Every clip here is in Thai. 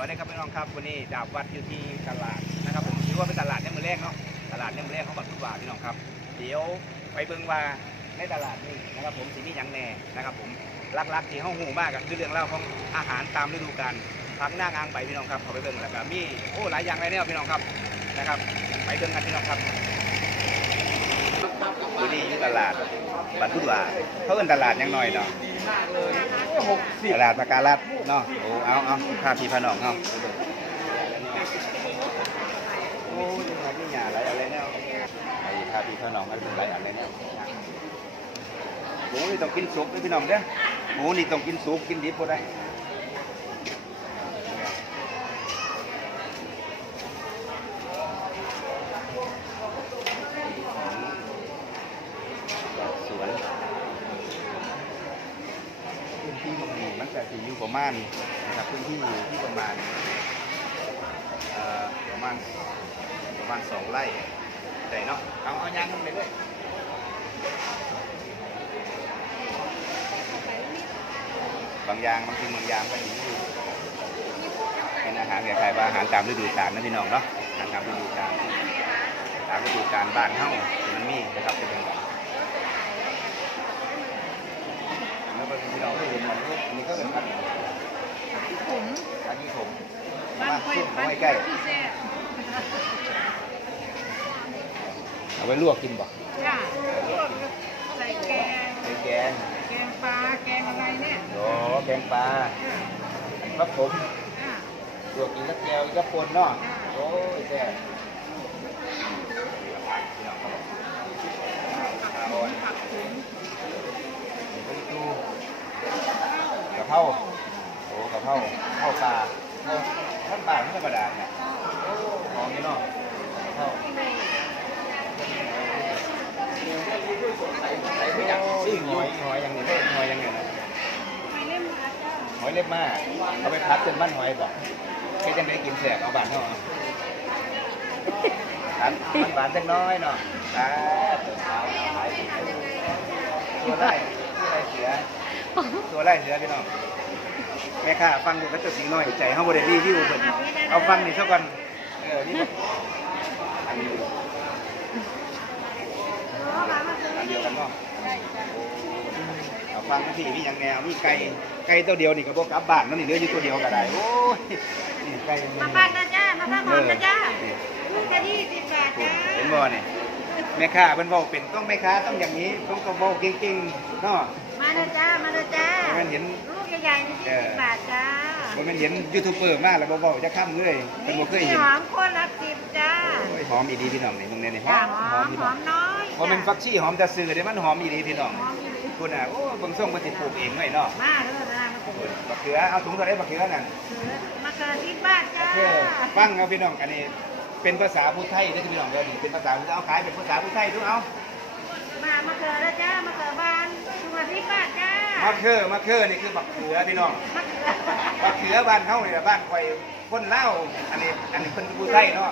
วัสดีครับพี่น้องครับวันนี้ดาบวัดอยู่ที่ตลาดนะครับผมถือว่าเป็นตลาดในเมือแรกเนาะตลาดในเมือแรกของบัตรพุทธวาพี่น้องครับ เดี๋ยวไปเบิ่งว่าในตลาดนี่นะครับผมสิ่งที่ยังแน่นะครับผมลักๆที่ห้องหูมากก็คือเรื่องเล่าของอาหารตามฤดูกาลพักหน้างางไปพี่น้องครับเขาไปเบิ่งแล้วก็มีโอ้หลายอย่างหลยแนวพี่น้องครับนะครับ ไปเบิ่งกันพี่น้องครับวันนี้อยู่ตลาดบัตรพุทธวาเขาเอินตลาดยังหน่อยเนาะ ตลาดปากการัดเนาะโอ้เอาเอาพาพี่พาน้องเอาโอ้ยนี่หยาอะไรอะไรเนี่ยไอ้พาพี่พาน้องอะไรเป็นไรอะไรเนี่ยหมูนี่ต้องกินสุกด้วยพี่น้องเด้อหมูนี่ต้องกินสุกกินดิบก็ได้สวน พื้นที่ตรงนี้มันจะอยู่ประ มาณนะครับพื้นที่อยู่ที่ประมาณประมาณประมาณสองไร่ได้เนาะเอาเอายางมันไปด้วยบางยางบางทีบางอยางก็อยู่เป็นอาหารคล้ายๆว่าอาหารตามฤดูกาลนะพี่น้องเนาะอาหารตามฤดูกาลตามฤดูกาลบ้านเฮ้ามันมีนะครับเป็นอย่าง แล้วก็ที่เราได้เห็นมันก็ อันนี้ก็เป็นพันธุ์ผมอันนี้ผมบ้านมาค่อยซุ่มบ้านเอาไว้ใกล้พี่แซ่บเอาไว้ลวกกินบ่จ้าพวกใส่แกงไอ้แกง แกงปลา แกงอะไรเนี่ยโอ้แกงปลาจ้าครับผมจ้าลวกกินกับแก้วกับปนเนาะโอ้ยแซ่บ ผักขมผักขม นี่ก็ดูกะ เพราโอ้กะเพราข้าวปลาโอ้ท่านปลาไม่ธรรมดาเนี่ยโอ้หอมนี่เนาะกะเพราชื่อหอยหอยอย่างนี้ได้หอยอย่างนี้นะไม่เล่มมาจ้าหอยเล็บมากเอาไปพัดจนมันหอยบอกแค่จังได้กินแสกเอาบานเนาะอันบานจังน้อยเนาะตาตัวไล่ตัวไล่เสือ ตัวไล่เสือพี่น้องแม่ค้าฟังดูก็จะสีน้อยใจเฮาบ่ได้รีวิวเพิ่นเอาฟังนี่เท่ากันเออนี่อันนี้อันเดียวกันเนาะได้จ้าเอาฟังที่นี่ยังแนวมีไก่ไก่ตัวเดียวนี่ก็บ่กลับบ้านนั่นนี่เหลืออยู่ตัวเดียวก็ได้โอ้ยนี่ไก่มันมาบ้านนะจ้ามาบ้านหอมนะจ้านี่ลูกแค่ยี่สิบบาทจ้าเห็นบ่นี่แม่ค้าเพิ่นเว้าเป็นต้องแม่ค้าต้องอย่างนี้ต้องก็เว้าเก่งๆเนาะ มาเลยจ้า มาเลยจ้าบ่แม่นเห็น ลูกใหญ่ๆนี่ยี่สิบบาทจ้าบ่แม่นเห็นยูทูบเบอร์มาแล้วบ่เว้าจะค้ำเลยเพิ่นบ่เคยเห็นหอมคนละสิบจ้าโอ้ยหอมอีดีพี่น้องนี่มึงเนี่ยนี่หอจ้ามหอมพี่หน้อองมน้อยบ่แม่นฟักชีหอมแต่ซื้อเด้มันหอมอีดีพี่น้องหอมอยู่คุณน่ะโอ้เบิ่งส่งเพิ่นสิปลูกเองไว้เนาะมาเด้อนะมาโอ้ยบักเขือเอาถุงเท่าไหร่บักเขือนั่นมาเกิดที่บาทจ้าเพื่อฟังเอาพี่น้องอันนี้เป็นภาษาพูดไทยได้อพี่น้องเดี๋ยวนี้เป็นภาษาพูดเอาขายเป็นภาษาพูดไทยดูเอา มามาเกิดแล้วจ้ามาเกิดบ้านทุกวันที่บาทจ้ามะเขือมะเขือนี่คือบักเขือพี่น้องมาเกิดบักเขือบ้านเขาเนี่ยบ้านข่อยคนเล่าวอันนี้อันนี้เป็นพูดไทยเนาะ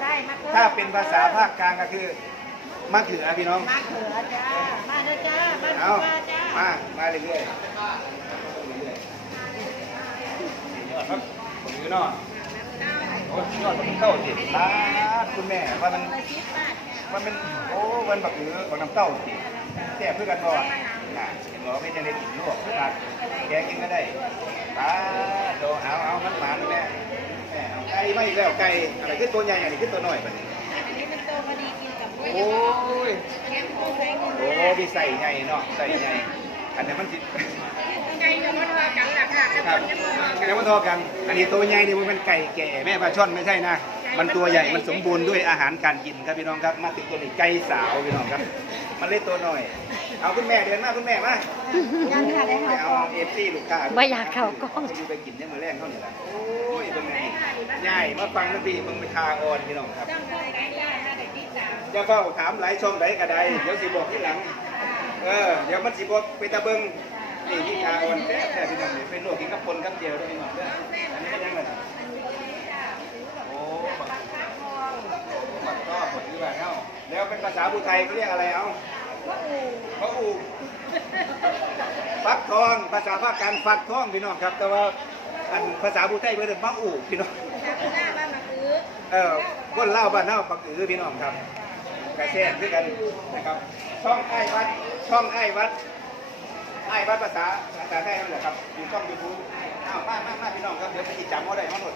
ถ้าเป็นภาษาภาคกลางก็คือมะเขือพี่น้องมาเกิดจ้า มาเด้อจ้าบ้านเอาที่บาทจ้ามา มาเรื่อยๆยอดครับผมอยู่เนาะโอ้ยยอดมันเต้าสิตาคุณแม่ว่ามันมาชิบบาทจ้า มันเป็นโอ้มันบักเอือของน้ำเต้าสิ แซ่บเพื่อกันบ่น่ะเห็นบ่ไม่ได้ได้กินลวกคือผัดแกงกินก็ได้ปลาโดเอาเอามันหวานแม่แม่เอาไก่ไม่แล้วไก่อะไรคือตัวใหญ่อันนี้คือตัวน้อยบัดนี้อันนี้มันโตพอดีกินกับกล้วยโอ้ยแกงโคไก่เงินโอ้มีใส่ใหญ่เนาะใส่ใหญ่อันนี้มันสิไก่ยังไม่ทอดกันล่ะค่ะแต่ครับคนยังไม่ทอดกันแล้วมาทอกัน อันนี้ตัวใหญ่นี่มันเป็นไก่แก่แม่ปลาช่อนไม่ใช่นะมันตัวใหญ่มันสมบูรณ์ด้วยอาหารการกินครับพี่น้องครับ มาถึงตัวนี้ไก่สาวพี่น้องครับ มันเล็กตัวหน่อย เอาคุณแม่เดินมาคุณแม่มายังค่ะได้ไปค่ะเอาเอฟซีลูกค้าบ่อยากเข้ากล้องอยู่ไปกินเนี่ยมือแรกเท่านี้แหละโอ้ยตรงนี้ใหญ่มาฟังทันทีมึงไปทาออนพี่น้องครับตั้งใจไก่ย่างค่ะเด็กที่สามอย่าเฝ้าถามหลายช่องไหนกระไดเดี๋ยวสิบอกที่หลัง เออ เดี๋ยวมันสิบอกไปตะเบิงนี่ที่ทาออนแท้แท้พี่น้องนี่เป็นลวกกินกับปนกับเดียวด้วยพี่น้องเด้ออันนี้ก็ยังไงโอ้บักบักก็ผลที่แบบเอ้าแล้วเป็นภาษาบูไทยเขาเรียกอะไรเอ้าพระอูฟักทอง ภาษาภาคกลารฟักทองพี่น้องครับ แต่ว่าอันภาษาบูไทยเพื่อนมะอูพี่น้องหน้าบ้านมาซื้อเออคนเล่าวบ้านเฮาปักอือพี่น้องครับกระแซ่บด้วยกันนะครับ ช่องไอ้วัด ช่องไอ้วัดไอ้วัดภาษาภาษาไทยนั่นแหละครับอยู่ช่องยูทูบอ้าวมามามาพี่น้องครับเดี๋ยวไปติดจำเขาได้มาหมด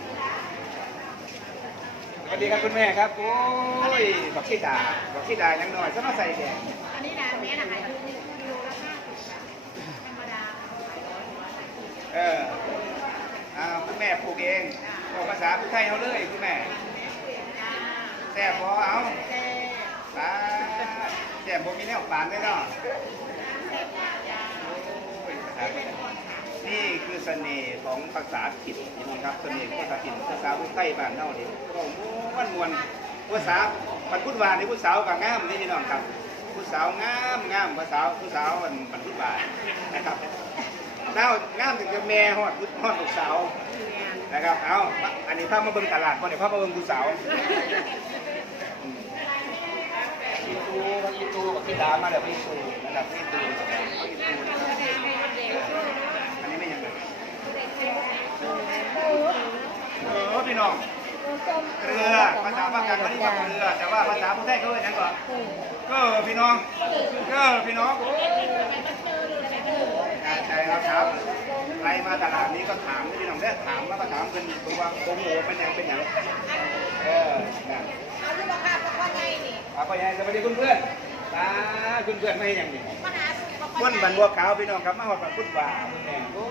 ส วัสดีครับคุณแม่ครับ โอ้ยบักชีดาบักชีดายังหน่อยซะมาใส่แกอันนี้นะแม่น่ะคือกิโลละห้าสิบธรรมดาเอออ้าคุณแม่ปลูกเองบอกภาษาพูดไทยเอาเลยคุณแม่แซ่บพอเอาเจ๊ปาแจ่มบ่มีแนวปานเลยเนาะภาษา นี่คือเสน่ห์ของภาษาถิ่นนี่นะครับเสน่ห์ของภาษาถิ่นภาษาผู้ใกล้บ้านเฮานี่ก็ม้วนมวนภาษาปันพุทธวานนี่ผู้สาวก็งามนี่พี่น้องครับผู้สาวงามงามภาษาผู้สาวมันปันพุทธวานนะครับเน่างามถึงจะแม่ฮอดพุทธฮอดลูกสาวนะครับเอาอันนี้พามาเบิ่งตลาดบ่ได้พามาเบิ่งผู้สาวอีตูอีตูกับพี่ดามาเดี๋ยวพี่ตูนะครับพี่ตูพี่ตูอันนี้ไม่ยังไง เออพี่น้องเกลือภาษาภาคกลางเขาเรียกว่าเกลือ แต่ว่าภาษาผู้ไทยเขาเรียกยังก่อนก็พี่น้องก็พี่น้องใช่ครับครับใครมาตลาดนี้ก็ถามพี่น้องได้ถามว่าก็ถามเป็นตัวโกโง่เป็นยังเป็นยังเออเอาลูกมะพร้าวกับพ่อไงนี่ครับพ่อใหญ่สวัสดีคุณเพื่อนตาคุณเพื่อนไม่ให้ยังนี่มาหาสูตรกับคพ่อนบันบัวขาวพี่น้องครับมาหอดบันพุทธว่าแม่โอ้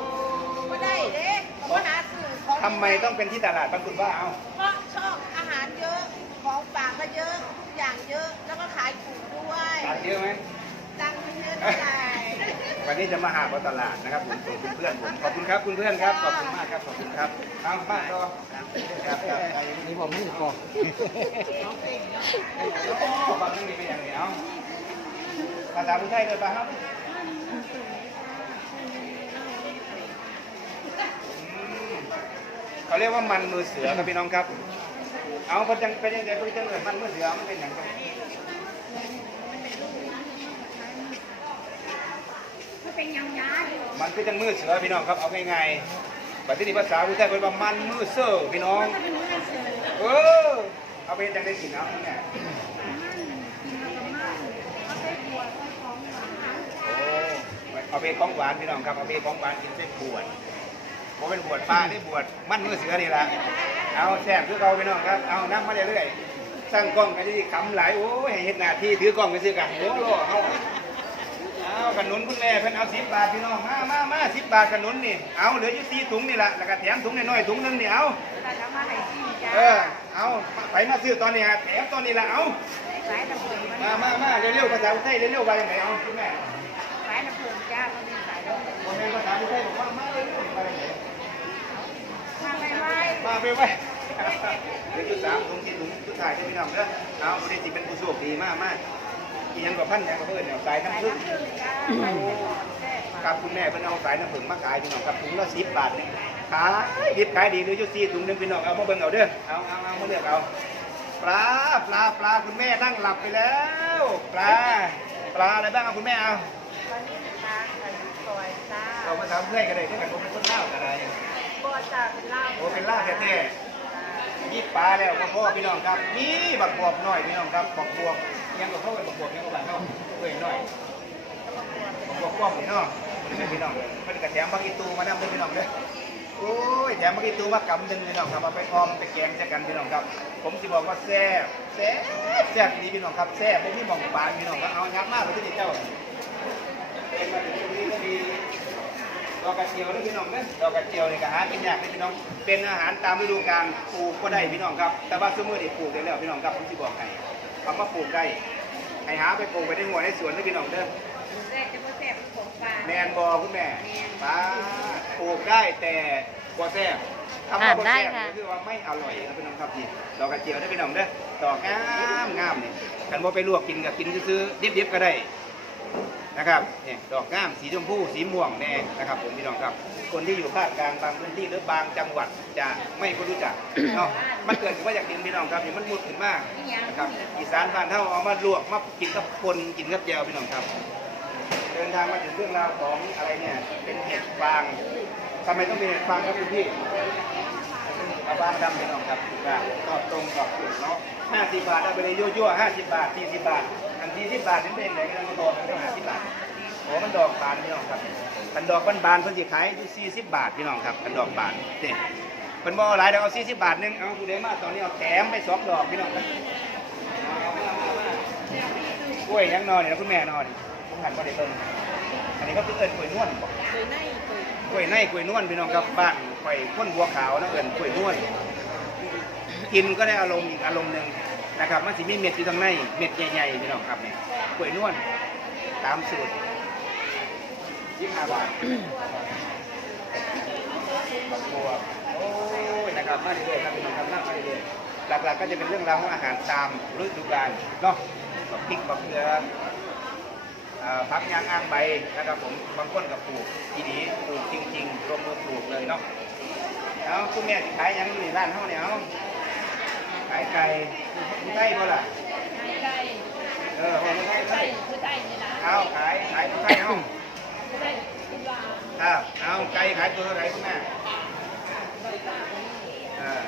ก็ได้เด้มาหาสูตรของ ทำไมต้องเป็นที่ตลาดบันพุทธว่าเอาเพราะชอบอาหารเยอะ ของฝากก็เยอะทุกอย่างเยอะ แล้วก็ขายถูกด้วยตลาดเยอะไหมตังค์ไม่เยอะเท่าไหร่วันนี้จะมาหาบนตลาดนะครับผมส่งคุณเพื่อนผมขอบคุณครับคุณเพื่อนครับขอบคุณมากครับขอบคุณครับเอามากรอครับครับนี่ผมไม่บอกโอ้บางทีเป็นอย่างนี้เอาภาษาพุทธไทยเลยป่ะครับ เขาเรียกว่ามันมือเสือครับพี่น้องครับ เอาเพราะจังเป็นยังไงเพราะจังเลยมันมือเสือมันเป็นอย่างไรมันเป็นยังไงมันคือจังมือเสือพี่น้องครับเอาง่ายๆปัจจุบันภาษาพุทธไทยเป็นว่ามันมือเสือพี่น้องถ้าเป็นมือเสือเออเอาไปจังได้กินเอาเนี่ยโอ้เอาไปของหวานพี่น้องครับเอาไปของหวานกินเส้นบวช ผมเป็นบวชป้าได้บวชมันมือเสือนี่แหละเอาแซ่บคือเราพี่น้องครับ เอาน้ำมาเรื่อยๆสร้างกล้องกันที่ขำหลายโอ้ยให้เห็นหน้าที่ถือกล้องไปซื้อกันโอ้โหเอาเอาขนุนคุณแม่เพิ่นเอาสิบบาทพี่น้องมามามาสิบบาทขนุนนี่เอาเหลืออยู่สี่ถุงนี่แหละแล้วก็แถมถุงน้อยๆถุงหนึงนี่เอาแต่ทำมาให้ที่จ้าเออเอาไปมาซื้อตอนนี้ฮะแถมตอนนี้ละเอาสายน้ำผึ้งมามามาเร็วๆภาษาไทยเร็วๆไปยังไงเอาคุณแม่สายน้ำผึ้งจ้าเขามีสายน้ำผึ้งผมเป็นภาษาไทยบอกว่ามาเร็วๆไปยังไง มาไปไว้มาไปไปเดี๋ยวจุดสามถุงที่ถุงสุดท้ายที่พี่น้องเด้อเอาวันนี้สิเป็นผู้โชคดีมากมากอีหยังกับพันยังกับเพื่อนเนี่ยสายน้ำผึ้งกับคุณแม่เพิ่นเอาสายน้ำผึ้งมาขายพี่น้องกับถุงละสิบบาทนี่ขายดิบขายดีเหลืออยู่สี่ถุงหนึงพี่น้องเอามาเบิ่งเอาเด้อเอาเอาเอามาเลือกเอาปลาปลาปลาคุณแม่นั่งหลับไปแล้วปลาปลาอะไรบ้างเอาคุณแม่เอาวันนี้นะคะกันซอยจ้าเอามาทำเพื่อนกันเลยที่ไหนผมเป็นคนเล่ากันเลย จะเป็นลาบโอ้เป็นลาบแท้ๆยี่ปลาแล้วพ่อพ่อพี่น้องครับนี่บักบวบหน่อยพี่น้องครับบักบวบยังกับเขาเป็นบักบวบยังกับบ้านเขาเอ้ยหน่อยบักบวบกว้างพี่น้องพี่น้องเป็นกระแถมบักอีตูมานำด้วยพี่น้องเด้อโอ้ยแถมบักอีตูมากำหนึ่งพี่น้องครับเอาไปออมไปแกงจะกันพี่น้องครับ ผมจะบอกว่าแซ่บแซ่บแซ่บดีพี่น้องครับแซ่บไม่มีหม่องปานพี่น้องครับเอายับมากเลยที่นี่เจ้าเป็นมาถึงตรงนี้ก็ดี ดอกกระเจียวนี่พี่น้องเนี่ยดอกกระเจียวนี่ก็หากินยากเลยพี่น้อง เป็นอาหารตามฤดูกาลปลูกก็ได้พี่น้องครับ แต่ว่าซื้อมือนี่ปลูกได้แล้วพี่น้องครับผมที่บอกให้เอามาปลูกได้ให้หาไปปลูกไปในหัวในสวนด้วยพี่น้องเด้อแรกจะมาแซ่บของปลาแมนบอคุณแม่ป้าปลูกได้แต่บ่แซ่บคำว่าบ่แซ่บนี่คือว่าไม่อร่อยนะพี่น้องครับนี่ดอกกระเจียวได้พี่น้องเด้อดอกงามงามนี่กันว่าไปลวกกินกับกินซื้อๆดิบๆก็ได้ นะครับเนี่ยดอกงามสีชมพูสีม่วงแน่นะครับผมพี่น้องครับ คนที่อยู่ภาคกลางบางพื้นที่หรือบางจังหวัดจะไม่ค่อยรู้จักเนาะมันเกิดขึ้นมาจากดินพี่น้องครับเห็นมันมุดขึ้นมากนะครับอีสานบ้านเท่าเอามาลวกมากินกับคนกินกับแจวพี่น้องครับ เดินทางมาถึงเรื่องราวของอะไรเนี่ยเป็นเห็ดฟางทำไมต้องมีเห็ดฟางครับคุณพี่เอาบ้างดำพี่น้องครับถูกต้องตอบตรงตอบถูกเนาะห้าสิบบาทเอาไปเลยยั่วๆห้าสิบบาทสี่สิบบาท อันที่สิบบาทนี่เป็นไหนกันก็บอกกันต้องหาสิบบาทโอ้มันดอกบานพี่น้องครับกันดอกบานๆเพิ่นสิขายอยู่สี่สิบบาทพี่น้องครับกันดอกบานนี่เพิ่นบ่อหลายเดี๋ยวเอาสี่สิบบาทนึงเอาผู้ใดมาตอนนี้เอาแถมไปสองดอกพี่น้องครับกล้วยยังนอนเนี่นะคุณแม่นอนผมหันบ่ได้เบิ่งอันนี้ก็คือเอิ้นกล้วยนวลบ่เคยในกล้วยในกล้วยนวลพี่น้องครับบ้านไข่ข้นบัวขาวนะเอิญกล้วยนวลกินก็ได้อารมณ์อีกอารมณ์หนึ่ง นะครับมันสิมีเม็ดอยู่ข้างในเม็ดใหญ่ๆพี่น้องครับเนี่ยกล้วยนวลตามสูตรยี่ห้าบาทบักบัวโอ้ยนะครับมาเรื่อยๆครับพี่น้องครับมาเรื่อยๆหลักๆก็จะเป็นเรื่องราวของอาหารตามฤดูกาลเนาะบักพริกบักเกลือพักยางอ้างใบนะครับผมบางคนกับปลูกทีนี้ปลูกจริงๆรวมมือปลูกเลยเนาะเอาคุณแม่ขายยังอยู่ในร้านเฮาเนี่ยเอา ขายไก่ผู้ไทยบ่ล่ะไก่เออผู้ไทยไก่คือไก่นี่นะเอาขายขายผู้ไทยเฮาไก่คือว่าครับเอาไก่ขายตัวเท่าไหร่คุณแม่เออ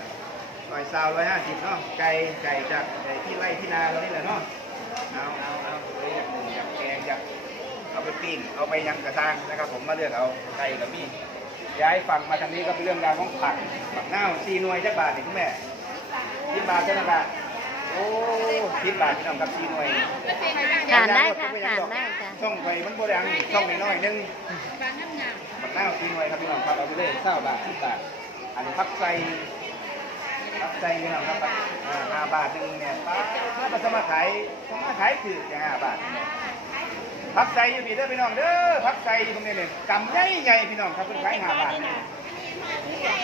ร้อยซาวร้อยห้าสิบเนาะไก่ไก่จากไก่ที่ไร่ที่นาเรานี่แหละเนาะเอาเอาเอาเลยอยากหนึ่งอยากแกงอยากเอาไปปิ้งเอาไปยังกระซังนะครับผมมาเลือกเอาไก่กับมีย้ายฝั่งมาทางนี้ก็เป็นเรื่องราวของผักผักเน่าสี่หน่วยจักบาทนี่คุณแม่ สิบบาทเท่านั้นบาทโอ้สิบบาทพี่น้องกับสี่หน่วยทานได้ค่ะทานได้ค่ะช่องไฟมันโบราณช่องน้อยๆนึงบ้านน้ำงามผักเน่าสี่หน่วยครับพี่น้องครับเอาไปเลยเก้าบาทสิบบาทอันนี้ผักใส่ผักใส่พี่น้องครับอ่าห้าบาทหนึงเนี่ยป้ามาจะมาขายจะมาขายถือแค่ห้าบาทพักใส่อยู่พี่เด้อพี่น้องเด้อพักใส่อยู่ตรงนี้เนี่ยกำใหญ่ใหญ่พี่น้องครับเป็นขายห้าบาท เนี่ย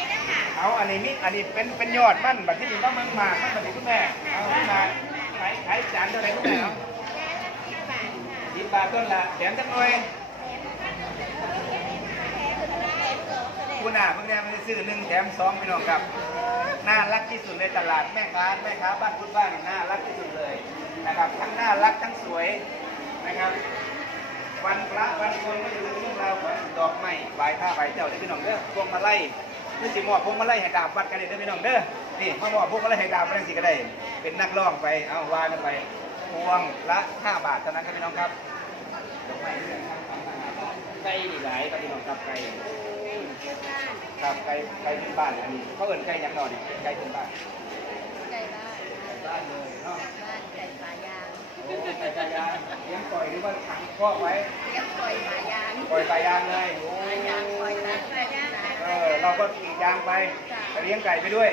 เอาอันนี้มิอันนี้เป็นเป็นยอดมันแบบที่นี่ก็มึงมามันแบบนี้คุณแม่เอาขึ้นมาขายขายจานเท่าไหร่คุณแม่เอาสิบบาทต้นละแถมจังหน่อยคุณอะเพิ่งเนี่มันจะซื้อหนึ่งแถมสองพี่น้องครับน่ารักที่สุดในตลาดแม่ค้าแม่ค้าบ้านพุทธบ้านนี่น่ารักที่สุดเลยนะครับทั้งน่ารักทั้งสวยนะครับ วันพระวันคนก็จะลืมเรื่องราวของดอกไม้ใบผ้าใบเจ้าเด้อพี่น้องเด้อพวงมาลัย นี่สิมอบพวงมาลัยให้ดาบวัดกันเด้อพี่น้องเด้อ นี่มามอบพวงมาลัยให้ดาบกันสิก็ได้ เป็นนักร้องไป เอาว่ากันไปพวงละ5บาทเท่านั้นครับพี่น้องครับดอกไม้เรื่องไก่ดีหลายครับพี่น้องครับไก่ครับไก่ไก่เป็นบ้านอันนี้เขาเอิ้นไก่หยังนอนนี่ไก่เป็นบ้านไก่บ้านบ้านเลยเนาะบ้านไก่ป่ายางโอ้ไก่ปลายางเลี้ยงปล่อยหรือว่าขังคอกไว้เลี้ยงปล่อยป่ายางปล่อยปลายางเลยโอ้ป่ายางปล่อยตัดป่ายาง เออเราก็กรีดยางไปเลี้ยงไก่ไปด้วย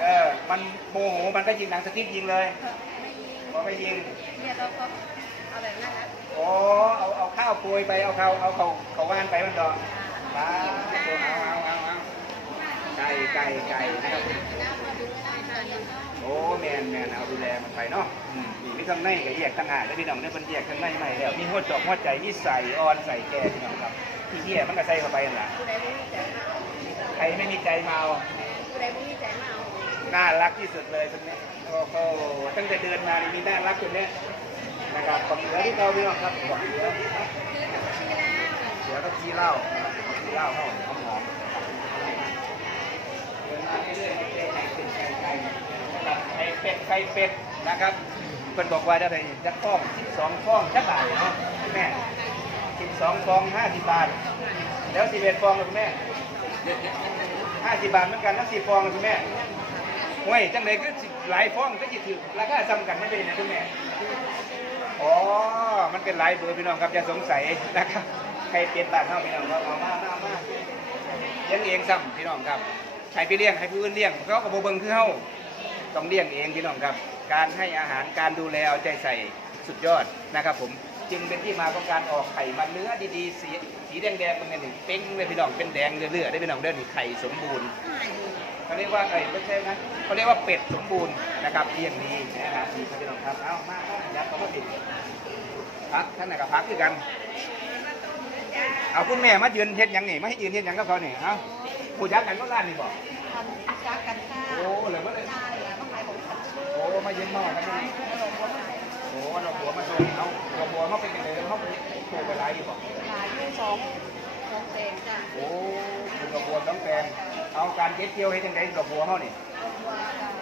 เออมันโมโหมันก็ยิงหนังสติ๊กยิงเลยพอไม่ยิงเนี่ยเราก็เอาแบบนั้นนะโอ้เอาเอาข้าวโปรยไปเอาเขาเอาเขาเขาว่านไปมันดอกปลาตัวเอาเอาเอาเอาไก่ไก่ไก่นะครับโอ้แมนแมนเอาดูแลมันไปเนาะอืมมีข้างในก็แยกต่างหากแล้วพี่น้องได้เป็นแยกข้างในใหม่แล้วมีหัวจอกหัวใจมีใส่ออนใส่แก่พี่น้องครับที่เหี้ยมันก็ใส่เข้าไปนั่นแหละผู้ ใดไม่มีใจมาเอาใครไม่มีใจเมาผู้ใดไม่มีใจมาเอาน่ารักที่สุดเลยคนนี้โอ้โหตั้งแต่เดินมานี่มีน่ารักคนนี้นะครับขอบเหลือที่เราพี่น้องครับขอบเหลือเหลือก็ชี้เหล้าชี้เหล้าเข้าหอมหอมเดินมาเรื่อยๆไก่ไก่เป็ดไก่ไก่นะครับไก่เป็ดไก่เป็ดนะครับเพิ่นบอกว่าจะได้จักฟอง12ฟองจักบาทเนาะแม่12ฟอง50บาท แล้ว11ฟองเลยคุณแม่ 50บาทเหมือนกันแล้ว10ฟองคุณแม่โอ้ยจังเลยก็สิหลายฟองก็จะถือราคาซ้ำกันไม่เป็นนะคุณแม่อ๋อ มันเป็นหลายเบอร์พี่น้องครับอย่าสงสัยนะครับ ใครเป็นบ้านเฮาพี่น้องเอามามามาเลี้ยงเองซ้ำพี่น้องครับใครไปเลี้ยงให้ผู้อื่นเลี้ยงเขาก็บเบิงคือเฮาต้องเลี้ยงเองพี่น้องครับ การให้อาหารการดูแลเอาใจใส่สุดยอดนะครับผม จึงเป็นที่มาของการออกไข่มาเนื้อดีๆ สีสีแดงๆมันนี่เป้งเลยพี่น้องเป็นแดงเรื่อยๆได้พี่น้องเด้อนี่ไข่สมบูรณ์เขาเรียกว่าไอ้ไม่ใช่นะเขาเรียกว่าเป็ดสมบูรณ์นะครับเลี้ยงดีนะครับดีครับพี่น้องครับเอามามายัดเขามาติดพักท่านไหนกับพักคือกัน เอาคุณแม่มายืนเฮ็ดหยังนี่มาให้ยืนเฮ็ดหยังกับเขานี่เอาผู้จักกันก็ร้านนี่บอกทำจักกันข้าโอ้เลยว่าเลยข้าวเนี่ยโอ้มาเยืนมองกันะ อ้เราหัวมาส่งเอาเราหัวเขาเป็นยังไงเขาไปถูกไปไล่อยู่บอกขายอยู่สองสองแดงจ้ะโอ้ปลูกดอกบัวสองแปลงเอาการเก็บเกี่ยวให้จังไดดอกบัวเฮานี่เอาบัวกับ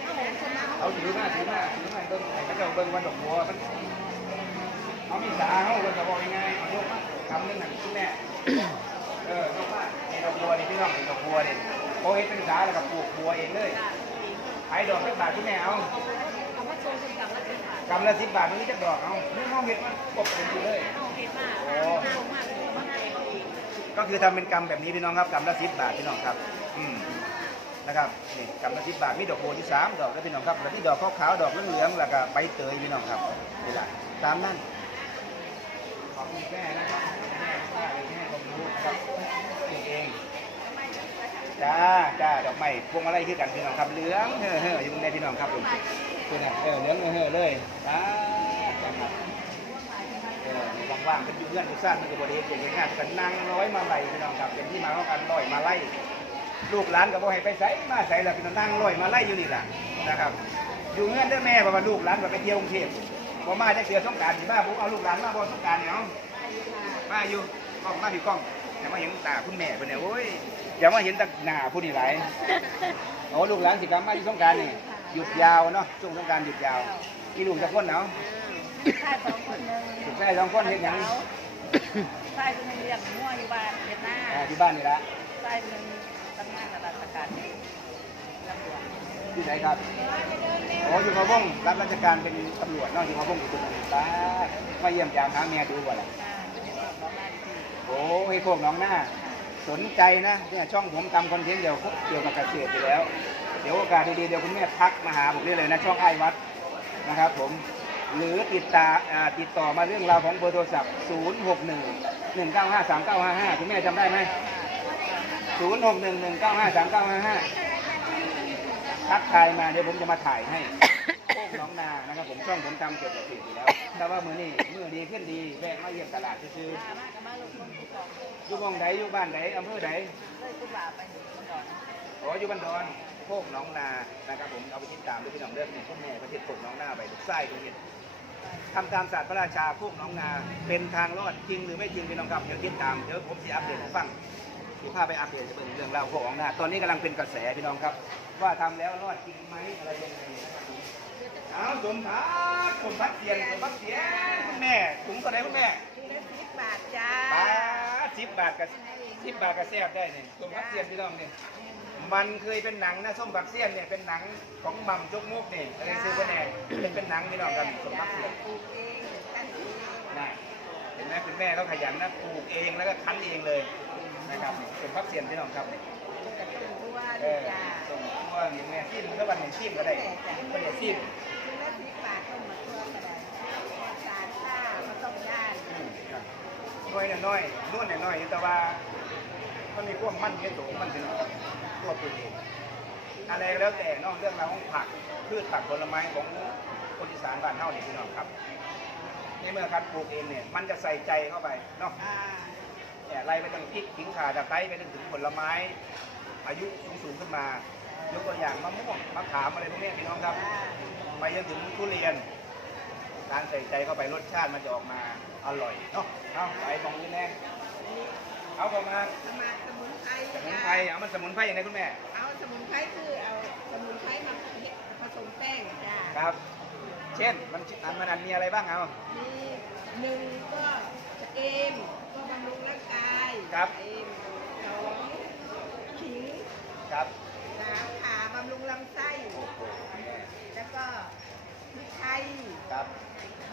ข้าวหอมคนน้ำเอาถือมาถือมาถือมาให้เบิ่งให้เขาเจ้าเบิ่งว่าดอกบัวมันเอามีสาเฮาเพิ่นก็บอกยังไงเอายกมาคำนึงหนั่นคุณแม่เออยกมานี่ดอกบัวนี่พี่น้องนี่ดอกบัวนี่เขาเฮ็ดเป็นสาแล้วก็ปลูกบัวเองเลยจ้ะขายดอกจักบาทคุณแม่เอาเอามาโชว์คนกับละสิบบา กำละ10บาทมันนี่จักดอกเอาเรื่องเฮาเฮ็ดมันกบเป็นอยู่เลย เอาเผ็ดมากโอ้เอามากเลยมาแกงอีกก็คือทำเป็นกำแบบนี้พี่น้องครับกำละ10บาทพี่น้องครับ อืมนะครับนี่กำละ10บาทมีดอกบัวที่สามดอกแล้วพี่น้องครับแล้วที่ดอกขาวๆดอกเหลืองๆแล้วก็ใบเตยพี่น้องครับนี่ล่ะตามนั้นขอบคุณแม่นะครับแม่ป้าเลยที่ให้ความรู้ครับปลูกเองจ้าจ้าดอกไม้พวงมาลัยคือกันพี่น้องครับเหลืองเฮ้อเฮ้ออยู่ในพี่น้องครับผม คือนะเออเหลืองเฮ้อเฮ้อเลยจ้าจ้าครับเออว่างๆเป็นอยู่เงื่อนอยู่ซ่านมันก็บริเวณอย่างายกันนั่งร้อยมาไหลพี่น้องครับเป็นที่มาของการลอยมาไล่ลูกหลานก็บอกให้ไปใส่มาใส่แล้วพี่น้องนั่งลอยมาไล่อยู่นี่แหละนะครับ อยู่เงื่อนเด้อแม่บอกว่าลูกหลานก็ไปเที่ยวกรุงเทพพอมาจะเสือสงการสิบ้าผมเอาลูกหลานมาบอสงการเนี่ยเอามาอยู่กล้องมาพี่กล้องอย่ามาเห็นตาคุณแม่เพิ่นเนี่ยโอ้ยอย่ามาเห็นตาหน้าผู้นี่หลายโอ้ลูกหลานสิกรรมมาที่สงการนี่ หยุดยาวเนาะช่วงสงกรารหยุดยาวกี่ลูกจะคนเนาะใช่สองคนหนึ่งลูกชายสองคนเฮ็ดหยังใช่คนหนึ่งเลี้ยงงัวอยู่บ้านเวียดนามอ่าที่บ้านนี่ละใช่คนหนึ่งทำงานกับราชการนี่ตำรวจที่ไหนครับโอ้อยู่มาบ้งรับราชการเป็นตำรวจเนาะอยู่มาบ้งอยู่ตรงนี้ตามาเยี่ยมยามหาแม่ดูบ่ล่ะจ้าเป็นเด็กของราชการโอ้ให้พวกน้องหน้า สนใจนะเนี่ยช่องผมทำคอนเทนต์เกี่ยวกับเกี่ยวกับเกษตรอยู่แล้ว เดี๋ยวโอกาสดีๆเดี๋ยวคุณแม่ทักมาหาผมได้เลยนะช่องไอวัดนะครับ ผมหรือติดตาอ่าติดต่อมาเรื่องราวของเบอร์โทรศัพท์ 0 6 1 1 9 5 3 9 5 5 คุณแม่จำได้ไหม 0 6 1 1 9 5 3 9 5 5 ทักทายมาเดี๋ยวผมจะมาถ่ายให้ โคกน้องนานะครับผมช่องผมทำเกี่ยวกับเกษตรอยู่แล้ว แต่ว่ามือนี่มือดีขึ้นดีแวะมาเยี่ยมตลาดซื้อจ้ามากกับมาลงทุนทุกกองๆอยู่หมองใดอยู่บ้านใดอำเภอใดเลยกุบาไหนึ่งคนก่อนอ๋ออยู่บ้านดอน โคกหน้องนานะครับผมเอาไปติดตามด้วยพี่น้องเด้อนี่คุณแม่ประเทศโคกหน้องนาไปลูกไส้ตรงนี้ทำตามศาสตร์พระราชาโคกหน้องนาเป็นทางรอดจริงหรือไม่จริงพี่น้องครับเดี๋ยวติดตามเดี๋ยวผมจะอัปเดตให้ฟังสิพาไปอัปเดตเรื่องเรื่องราวโคกหน้องนาตอนนี้กำลังเป็นกระแสพี่น้องครับ ว่าทำแล้วรอดจริงไหมอะไรยังไงนะครับผมเอาสมพักสมพักเสียงสมพักเสียงคุณแม่ถุงตัวไหนคุณแม่ทีละสิบบาทจ้าบาทสิบบาทกับสิบบาทกับแซ่บได้เนี่ยสมพักเสียงพี่น้องเนี่ย มันเคยเป็นหนังนะส้มบักเซียนเนี่ยเป็นหนังของหม่ำจกมุกนี่อะไรซื้อคะแนนเป็นเป็นหนังพี่น้องกันส้มบักเซียนปลูกเองตั้งเองนะเห็นไหมคุณแม่เขาขยันนะปลูกเองแล้วก็คั้นเองเลยนะครับส้มบักเซียนพี่น้องครับนี่กระตุ้นตัวเอด้วยอจ้าส้มตัวเห็นไหมซิมแล้ววันนี้ซิมก็ได้ก็ได้ซิมทีละสิบบาทต้มมาตัวก็ได้สารข้ามาต้มย่านอืมครับน้อยน้อยๆนุ่นน้อยๆแต่ว่ามันมีพวกมันเยอะตัวมันเป็น ตัวปลูกเองอะไรก็แล้วแต่เนอกเรื่องราวของผักพืชผักผลไม้ของคนอีสานบ้านเฮานี่พี่น้องครับ ในเมื่อการปลูกเองเนี่ยมันจะใส่ใจเข้าไปเนาะอ่าเนี่ยไล่ไปตั้งพริกขิงข่าตะไคร้ไปจนถึงผลไม้ อายุสูงสูงๆขึ้นมายกตัวอย่างมะม่วงมะขามอะไรพวกเนี้ยพี่น้องครับจ้าไปจนถึงทุเรียน การใส่ใจเข้าไปรสชาติมันจะออกมาอร่อยเนาะเอาไปมองนี่แน่ เอาประมาณสมาสมุนไพรสมุนจ้าไพรเอามันสมุนไพรยังไงคุณแม่ เอาสมุนไพรคือเอาสมุนไพรมาผสมแป้งจ้าครับ เช่นมันอันมันอันมีอะไรบ้างเอามีหนึ่งก็สเอมก็บำรุงร่างกายครับเอมสองขิงครับสามขาบำรุงลำไส้โอ้โหแล้วก็พริกไทยครับ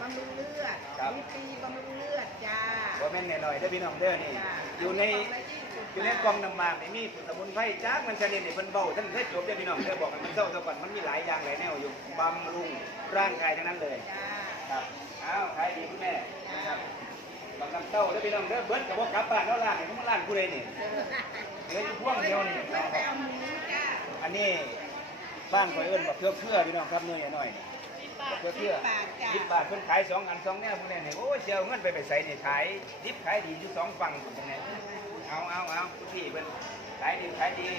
บำรุงเลือดครับ มีปีบำรุงเลือดจ้า ว่าแม่นหน่อยๆได้อพี่น้องเด้อนี่ จ้าอยู่ในละยี่สิบอยู่ในกล่องน้ำหมากนี่มีสมุนไพรจ้ามันชนิดนี่เพิ่นเบาท่านเคยจบเด้อพี่น้องเด้อบอกให้มันเศร้าซะก่อนมันมีหลายอย่างหลายแนวอยู่บำรุงร่างกายทั้งนั้นเลย จ้า ครับอ้าวขายดีคุณแม่นะครับบางน้ำเต้าเด้อพี่น้องเด้อเบิดกับว่กลับบ้านแล้วล่างนี่เขามาล่างผู้ใดนี่เหลืออยู่พวงเดียวนี่ไม่ไปเอาหมูจ้าอันนี้บ้านข่อยเอิ้นบักเพื่อเพื่อพี่น้องครับเนื้อหน่อยบั กเพื่อเพื่อสิบบาทจ้าสิบบาทเพิ่นขายสองอันสองแนวพวกนี้นี่โอ้ยเชียวเงินไปไปใส่นี่ขายดิบขายดีอยู่สองฝั่งตรงนี้เอาเอาเอาทุกที่เพิ่นขายดีขายดี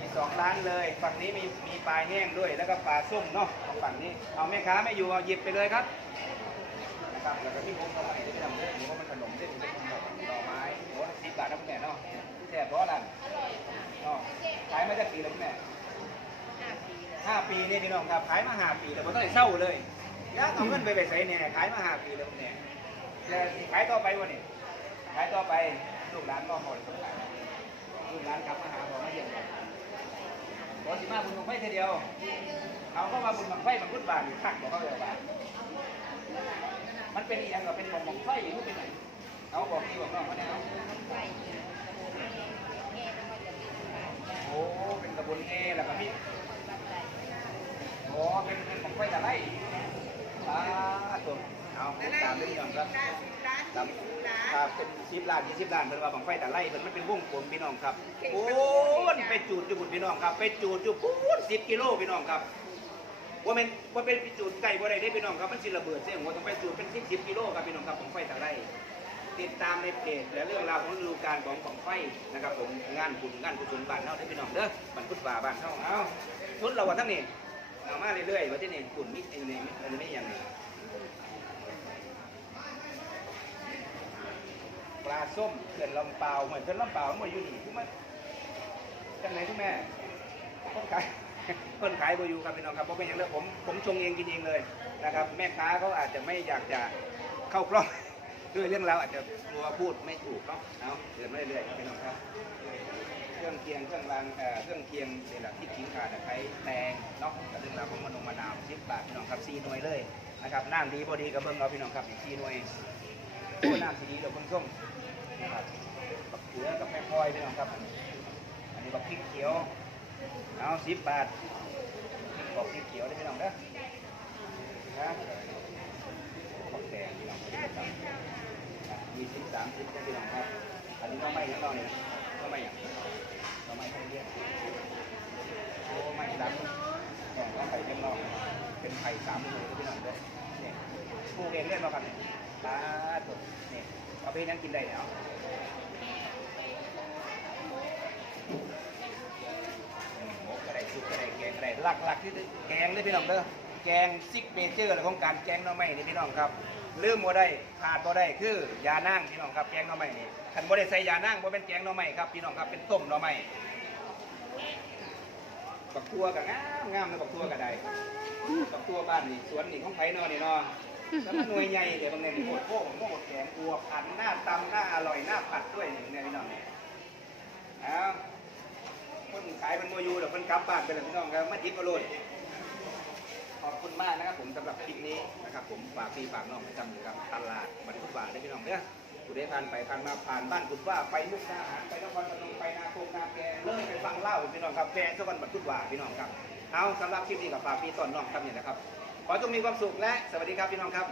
มีสองร้านเลย ฝั่งนี้มีมีปลาแห้งด้วย แล้วก็ปลาส้มเนาะของฝั่งนี้ เอาแม่ค้าไม่อยู่เอาหยิบไปเลยครับนะครับแล้วก็ที่ผมทำใหม่ที่ทำเรื่องนี้ว่ามันขนมเส้นเป็นขนมหน่อไม้โอ้บาทนะคุณแม่เนาะแซ่บร้อลันเนาะขายมาจากปีแล้วคุณแม่ห้าปีเลย ห้าปีนี่พี่น้องครับขายมาห้าปีแล้วผมต้องได้เศร้าเลยอยากเอาเงินไปไปใส่เนี่ยขายมาห้าปีแล้วคุณแม่แล้วขายต่อไปวะนี่ขายต่อไปลูกหลานก็หอยสงสารลูกหลานกลับมาหาผมมาเยี่ยมกันบอกสิมาบุญบังไฟทีเดียวเขาก็มาบุญบังไฟมันพุทธบาทอยู่ข้างบอกเขาเลยว่ามันเป็นอีกอย่างก็เป็นของบังไฟหรือเป็นไหนเขาบอกที่บอกน้องมาแนวไปเนี่ยแง่ต้องมาะโอ้เป็นกระบวนเอแล้วก็พี่ โอ้เป็นเป็นของไฟแต่ไรตาตัวเอาตามเรื่องก่อนครับร้านสิบร้านครับถ้านครับเป็นสิบล้านยี่สิบล้านเป็นว่าบังไฟแต่ไรมันมันเป็นวงกลมพี่น้องครับโอ้นไปจูดจุบุญพี่น้องครับ ไปจูดจุปูนสิบกิโลพี่น้องครับว่าเป็นว่าเป็นไปจูดไก่บ่ได้ได้พี่น้องครับมันสิระเบิดเสียงหัวต้องไปจูดเป็นสิบสิบกิโลครับพี่น้องครับบังไฟแต่ไรติดตามในเพจและเรื่องราวของฤดูกาลของบังไฟนะครับผมงานบุญงานกุศลบ้านเฮาได้พี่น้องเด้อบันพุทธบาบ้านเฮาเอาทุนเราว่าทั้งนี้ เอามาเรื่อยๆว่าที่นี่กุ่นมิตรไอ้นี่อันนี้ไม่ย่างนี้ปลาส้มเขื่อนลำเปาวเหมือนเขื่อนลำเปาวมาอยู่นี่ทุกมันจังไหนทุกแม่คนขายคนขายบอยู่ครับพี่น้องครับเพราะเป็นอย่างนั้นผมผมชงเองกินเองเลยนะครับ แม่ค้าเขาอาจจะไม่อยากจะเข้ากล้องด้วยเรื่องราวอาจจะกลัวพูดไม่ถูกเนาะเอาเดินมาเรื่อยๆพี่น้องครับ เครื่องเคียงเครื่องรางเอ่อเครื่องเคียงนี่แหละที่ทิ้งขาตะไคร้แตงเนาะกับเรื่องราวของมะนงมะนาวสิบบาทพี่น้องครับซีหน่วยเลยนะครับน้ำดีพอดีกับเบิ้งเอาพี่น้องครับอีกซีหน่วยโอ้น้ำสีดีเดี๋ยวคนส้มนะครับบักเขือกับแม่พลอยพี่น้องครับอันนี้บักพริกเขียวเอาสิบบาทบอกพริกเขียวได้พี่น้องเด้อนะบักแดงพี่น้องครับมีสิบสามสิบได้พี่น้องครับอันนี้ก็ไม่ของเราเนี่ย ไม่อย่าไม่ให้เรียกโอ้ไม่ดำแต่ก็ไข่เลี้ยงนอกเป็นไข่สามมือพี่น้องเด้อเนี่ยปลูกเองเล่นมาครับเนี่ยปลาตัวนี่ยเอาไปนั่งกินได้แล้วกกระไดซุปกระไดแกงกระไดหลักหลักที่แกงเลยพี่น้องเด้อแกงซิกเนเจอร์ของการแกงน่อไม้นี่พี่น้องครับ ลืมบ่ได้ขาดบ่ได้คือยานั่งพี่น้องครับแกงหน่อไม้นี่คันบ่ได้ใส่ยานั่งบ่เป็นแกงหน่อไม้ครับพี่น้องครับเป็นต้มหน่อไม้บักทั่วกับงามงามเลยบักทั่วกับไดบักทั่วบ้านนี่สวนนี่ของไผเนอนี่เนาะแล้วมันหน่วยใหญ่เดี๋ยวบางแห่งโคตรโค้งโคตรแข็งอวบอันหน้าตำหน้าอร่อยหน้าผัดด้วยนี่เนี่ยพี่น้องเนี่ยเอาคนขายมันโมยูเดี๋ยวคนกลับบ้านไปเลยพี่น้องครับมาจิบมาโรยข อบคุณมากนะครับผมสำหรับคลิปนี้นะครับผมฝากพี่ฝากน้องประจำอยู่กับตลาดบัตรทุกบาทได้พี่น้องเนี่ยผู้ใดผ่านไปผ่านมาผ่านบ้านกุดว่าไปมุกนาหารไปนครพนมไปนาโคงนาแกเริ่มไปฟังเล่าพี่น้องครับแฟนทุกวันบัตรทุกบาทพี่น้องครับเอาสำหรับคลิปนี้กับฝากพี่ต้นน้องครับเนี่ยนะครับขอจงมีความสุขและสวัสดีครับพี่น้องครับ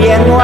ข